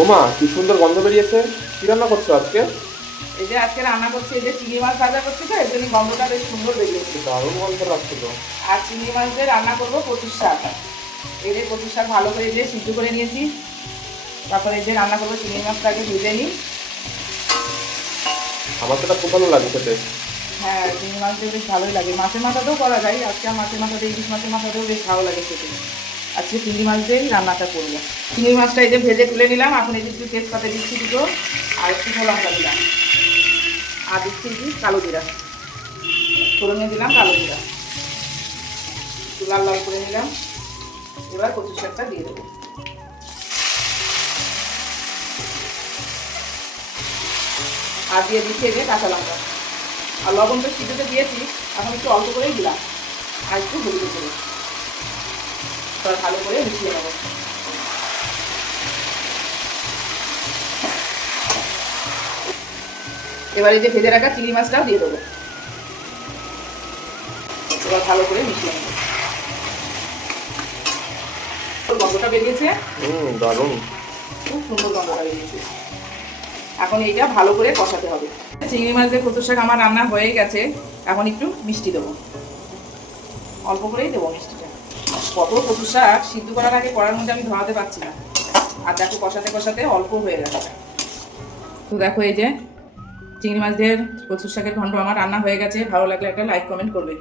ওমা কি সুন্দর গন্ধ বেরিয়েছে। কি রান্না করছো আজকে? এই যে আজকে রান্না করছি, এই যে চিংড়ি মাছ ভাজা করছি, তো এর জন্য গন্ধটা বেশ সুন্দর বেরিয়েছে। দারুণ গন্ধ লাগছিল। আর চিংড়ি মাছ দিয়ে রান্না করবো কচুর শাক। এই যে কচুর শাক ভালো করে যে সিদ্ধ করে নিয়েছি, তারপরে এই যে রান্না করবো চিংড়ি মাছটাকে ভেজে নিই। আমার তো এটা খুব ভালো লাগে খেতে। হ্যাঁ, চিংড়ি মাছ দিয়ে বেশ ভালোই লাগে, মাছের মাথাতেও করা যায়। আজকে মাছের মাথা দিয়ে, ইলিশ মাছের মাথাতেও বেশ ভালো লাগে খেতে। আজকে চিংড়ি মাছ দিয়েই রান্নাটা করবো। চিংড়ি মাছটা এই যে ভেজে তুলে নিলাম। এখন এই যে একটু তেজপাতা দিচ্ছি দুটো, আর একটু লঙ্কা দিলাম, আর দিচ্ছি কি কালো জিরা, ফোড়নে দিলাম কালো জিরা, একটু লাল লাল করে নিলাম। এবার কচুর শাকটা দিয়ে দেবো, আর দিয়ে দিচ্ছি এই যে কাঁচা লঙ্কা আর লবণ। তো সিদ্ধতে দিয়েছি, এখন একটু অল্প করেই দিলাম, আর একটু হলুদ করে তার ভালো করে মিশিয়ে নেব। এবার এই যে ভেজে রাখা চিংড়ি মাছটাও দিয়ে দেবো, এবার ভালো করে মিশিয়ে নেব। গন্ধটা বেরিয়েছে, দারুণ, খুব সুন্দর গন্ধটা বেরিয়েছে। এখন এইটা ভালো করে কষাতে হবে। চিংড়ি মাছ দিয়ে কচুর শাক আমার রান্না হয়ে গেছে। এখন একটু মিষ্টি দেবো, অল্প করেই দেবো মিষ্টিটা। কত কচুর শাক সিদ্ধ করার আগে কড়ার মধ্যে আমি ধরাতে পারছি না। আর দেখো কষাতে কষাতে অল্প হয়ে গেছে। তো দেখো এই যে চিংড়ি মাছ দিয়ে কচুর শাকের ঘন্ট আমার রান্না হয়ে গেছে। ভালো লাগলে একটা লাইক কমেন্ট করবে।